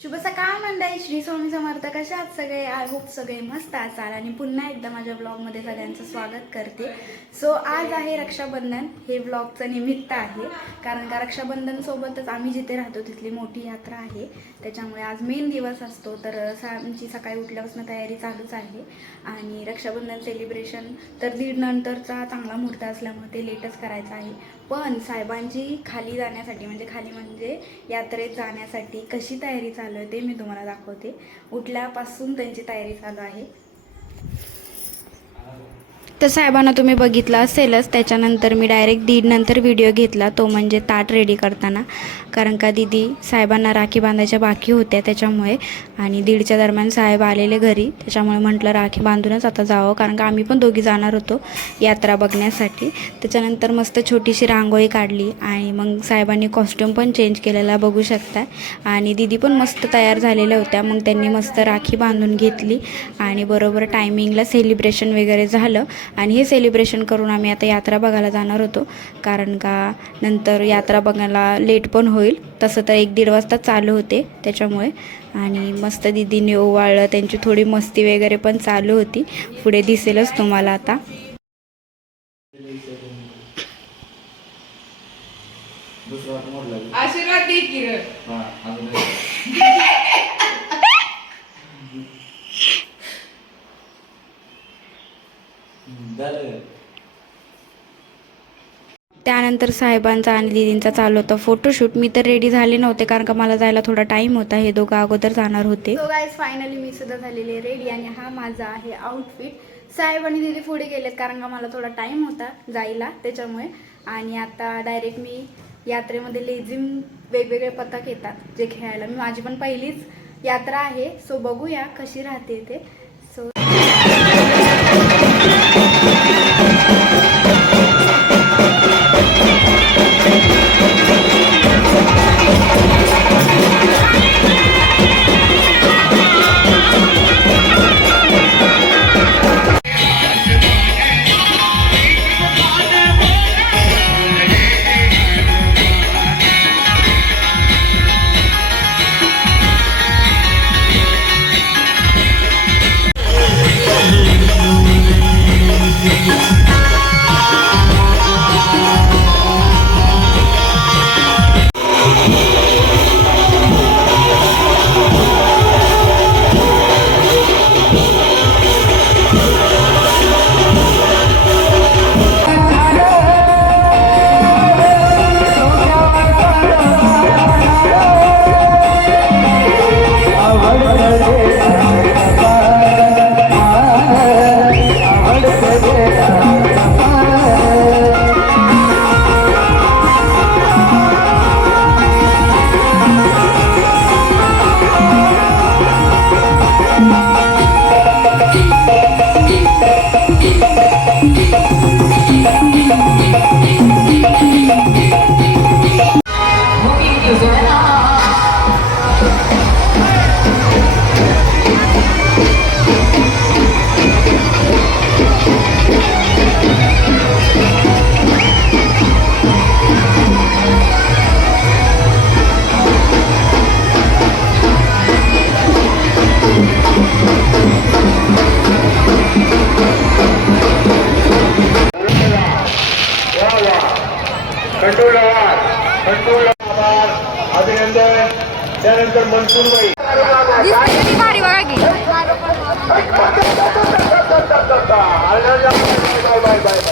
शुभ सकाळ मंडळी, श्री स्वामी समर्थ. कशा आहात सगळे? आय होप सगळे मस्त असाल आणि पुन्हा एकदा माझ्या ब्लॉगमध्ये सगळ्यांचं स्वागत करते. सो आज आहे रक्षाबंधन. हे ब्लॉगचं निमित्त आहे कारण का रक्षाबंधन सोबतच आम्ही जिथे राहतो तिथली मोठी यात्रा आहे, त्याच्यामुळे आज मेन दिवस असतो. तर आमची सकाळी उठल्यापासून तयारी चालूच आहे आणि रक्षाबंधन सेलिब्रेशन तर 1:30 नंतरचा चांगला मुहूर्त असल्यामुळे ते लेटच करायचं आहे. पण साहेबांची खाली जाण्यासाठी म्हणजे यात्रेत जाण्यासाठी कशी तयारी चालू आहे ते मी तुम्हाला दाखवते. उठल्यापासून त्यांची तयारी चालू आहे. तर साहेबांना तुम्ही बघितलं असेलच. त्याच्यानंतर मी डायरेक्ट 1:30 नंतर व्हिडिओ घेतला, तो म्हणजे ताट रेडी करताना. कारण का दीदी साहेबांना राखी बांधायच्या बाकी होत्या त्याच्यामुळे, आणि 1:30च्या दरम्यान साहेब आलेले घरी, त्याच्यामुळे म्हटलं राखी बांधूनच आता जावं, कारण का आम्ही पण दोघी जाणार होतो यात्रा बघण्यासाठी. त्याच्यानंतर मस्त छोटीशी रांगोळी काढली आणि मग साहेबांनी कॉस्ट्यूम पण चेंज केलेला बघू शकता. आणि दीदी पण मस्त तयार झालेल्या होत्या. मग त्यांनी मस्त राखी बांधून घेतली आणि बरोबर टायमिंगला सेलिब्रेशन वगैरे झालं. आणि हे सेलिब्रेशन करून आम्ही आता यात्रा बघायला जाणार होतो, कारण का नंतर यात्रा बघायला लेट पण होईल. तसं तर 1-1:30 वाजता चालू होते त्याच्यामुळे. आणि मस्त दीदीने ओवाळलं, त्यांची थोडी मस्ती वगैरे पण चालू होती, पुढे दिसेलच तुम्हाला आता. आशीर्वाद दे की रे. त्यानंतर साहेबांचा आणि दीदींचा चालू होता फोटोशूट. मी तर रेडी झाले नव्हते कारण का मला जायला थोडा टाईम होता, हे दोघं अगोदर जाणार होते. सो गाईज, फायनली मी सुद्धा झालेली आहे रेडी आणि हा माझा आहे आउटफिट. साहेब आणि दीदी पुढे गेलेत कारण का मला थोडा टाईम होता जायला त्याच्यामुळे. आणि आता डायरेक्ट मी यात्रेमध्ये लेझिम वेगवेगळे पथक येतात जे खेळायला. माझी पण पहिलीच यात्रा आहे, सो बघूया कशी राहते ते. सो अभिनंदन. त्यानंतर मनसूरबाई भारी बघा की. Bye bye bye.